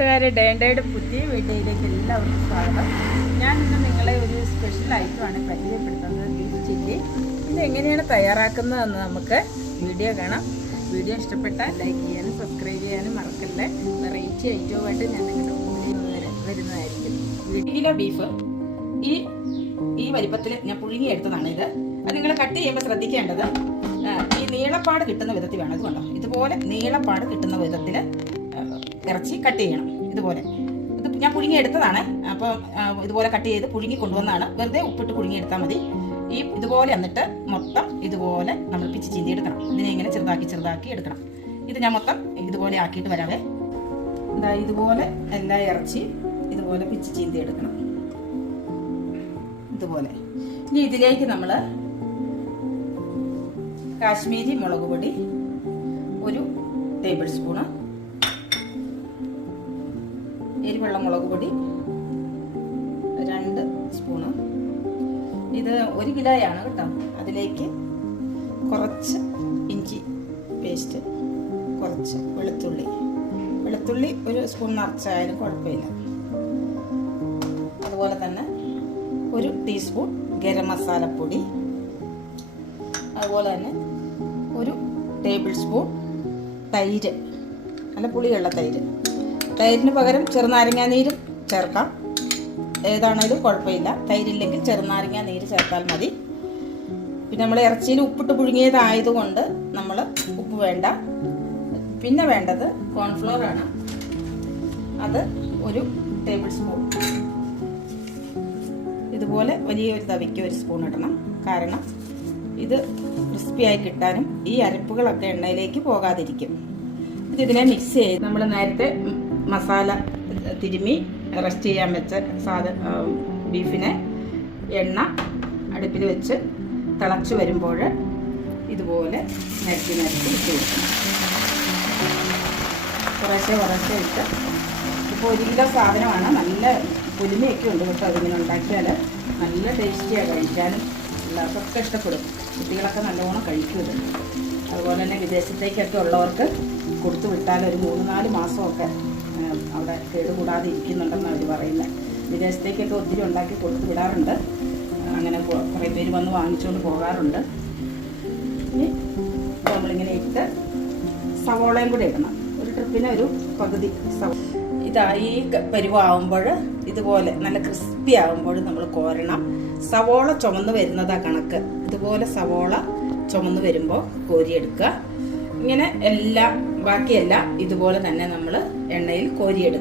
കൂട്ടുകാരെ, day and ഡേയുടെ പുതിയ വീഡിയോയിലേക്ക് എല്ലാവർക്കും സ്വാഗതം. ഞാൻ ഇന്ന് നിങ്ങളെ ഒരു സ്പെഷ്യൽ ഐറ്റമാണ് പരിചയപ്പെടുത്തുന്നത്, ബീഫ് ചില്ലി. ഇത് എങ്ങനെയാണ് തയ്യാറാക്കുന്നതെന്ന് നമുക്ക് വീഡിയോ കാണാം. വീഡിയോ ഇഷ്ടപ്പെട്ടാൽ ലൈക്ക് ചെയ്യാനും സബ്സ്ക്രൈബ് ചെയ്യാനും മറക്കല്ലേ. വെറൈറ്റി ഐറ്റവുമായിട്ട് ഞാൻ നിങ്ങളുടെ മുന്നിൽ വരുന്നതായിരിക്കും. 1 കിലോ ബീഫ് ഈ വലിപ്പത്തിൽ ഞാൻ പുഴുങ്ങി എടുത്തതാണ്. അത് നിങ്ങൾ കട്ട് ചെയ്യുമ്പോൾ ശ്രദ്ധിക്കേണ്ടത് ഈ നീളപ്പാട് കിട്ടുന്ന വിധത്തിൽ വേണം. ഇതുകൊണ്ടോ ഇതുപോലെ നീളപ്പാട് കിട്ടുന്ന വിധത്തിൽ ഇറച്ചി കട്ട് ചെയ്യണം. ഇതുപോലെ ഇത് ഞാൻ പുഴുങ്ങി എടുത്തതാണ്. അപ്പോൾ ഇതുപോലെ കട്ട് ചെയ്ത് പുഴുങ്ങി കൊണ്ടുവന്നാണ്. വെറുതെ ഉപ്പിട്ട് പുഴുങ്ങി എടുത്താൽ മതി. ഇതുപോലെ എന്നിട്ട് മൊത്തം ഇതുപോലെ നമ്മൾ പിച്ച് ചീന്തി എടുക്കണം. ഇതിനെ ഇങ്ങനെ ചെറുതാക്കി എടുക്കണം. ഇത് ഞാൻ മൊത്തം ഇതുപോലെ ആക്കിയിട്ട് വരാവേ. എന്താ ഇതുപോലെ എല്ലാ ഇറച്ചി ഇതുപോലെ പിച്ച് ചീന്തി എടുക്കണം. ഇതുപോലെ. ഇനി ഇതിലേക്ക് നമ്മൾ കാശ്മീരി മുളക് പൊടി 1 ടേബിൾ സ്പൂണ്, എരിവെള്ള മുളക് പൊടി 2 സ്പൂണ്. ഇത് 1 കിലോയാണ് കേട്ടോ. അതിലേക്ക് കുറച്ച് ഇഞ്ചി പേസ്റ്റ്, കുറച്ച് വെളുത്തുള്ളി 1 സ്പൂൺ നിറച്ചായാലും കുഴപ്പമില്ല. അതുപോലെ തന്നെ 1 ടീസ്പൂൺ ഗരം മസാലപ്പൊടി, അതുപോലെ തന്നെ 1 ടേബിൾ സ്പൂൺ തൈര്, നല്ല പുളിയുള്ള തൈര്. തൈരിന് പകരം ചെറുനാരങ്ങാ നീരും ചേർക്കാം, ഏതാണേലും കുഴപ്പമില്ല. തൈരില്ലെങ്കിൽ ചെറുനാരങ്ങാ നീര് ചേർത്താൽ മതി. പിന്നെ നമ്മൾ ഇറച്ചിയിൽ ഉപ്പിട്ട് പുഴുങ്ങിയതായതുകൊണ്ട് നമ്മൾ ഉപ്പ് വേണ്ട. പിന്നെ വേണ്ടത് കോൺഫ്ലോർ ആണ്. അത് 1 ടേബിൾ സ്പൂൺ. ഇതുപോലെ വലിയൊരു തവിക്ക് 1 സ്പൂൺ ഇടണം. കാരണം ഇത് ക്രിസ്പിയായി കിട്ടാനും ഈ അരപ്പുകളൊക്കെ എണ്ണയിലേക്ക് പോകാതിരിക്കും. ഇതിനെ മിക്സ് ചെയ്ത് നമ്മൾ നേരത്തെ മസാല തിരുമ്മി റെസ്റ്റ് ചെയ്യാൻ വെച്ച ബീഫിനെ എണ്ണ അടുപ്പിൽ വെച്ച് തിളച്ച് വരുമ്പോൾ ഇതുപോലെ നിരത്തി ഇട്ട് കൊടുക്കണം. കുറേശ്ശെ ഇട്ട്. ഇപ്പോൾ 1 കിലോ സാധനമാണ്. നല്ല പുലിമയൊക്കെ ഉണ്ട് കേട്ടോ. അതിങ്ങനെ ഉണ്ടാക്കിയാൽ നല്ല ടേസ്റ്റിയാണ്. കഴിക്കാനും എല്ലാവർക്കൊക്കെ ഇഷ്ടപ്പെടും. കുട്ടികളൊക്കെ നല്ലവണ്ണം കഴിക്കും. അതുപോലെ തന്നെ വിദേശത്തേക്കൊക്കെ ഉള്ളവർക്ക് കൊടുത്തു വിട്ടാൽ ഒരു 3-4 മാസമൊക്കെ അവിടെ കേടുകൂടാതെ ഇരിക്കുന്നുണ്ടെന്നാണ് അവർ പറയുന്നത്. വിദേശത്തേക്കൊക്കെ ഒത്തിരി ഉണ്ടാക്കി കൊടുത്തു വിടാറുണ്ട്. അങ്ങനെ കുറേ പേര് വന്ന് വാങ്ങിച്ചുകൊണ്ട് പോകാറുണ്ട്. ഇനി നമ്മളിങ്ങനെ ഇട്ട് സവോളയും കൂടെ ഇടണം. ഒരു ട്രിപ്പിന് ഒരു പകുതി ഈ പരുവാകുമ്പോൾ ഇതുപോലെ നല്ല ക്രിസ്പി ആകുമ്പോൾ നമ്മൾ കോരണം. സവോള ചുമന്ന് വരുന്നതാ കണക്ക്. ഇതുപോലെ സവോള ചുമന്ന് വരുമ്പോൾ കോരിയെടുക്കുക. ഇങ്ങനെ ബാക്കിയെല്ലാം ഇതുപോലെ തന്നെ നമ്മൾ എണ്ണയിൽ കോരിയെടുക്കുക.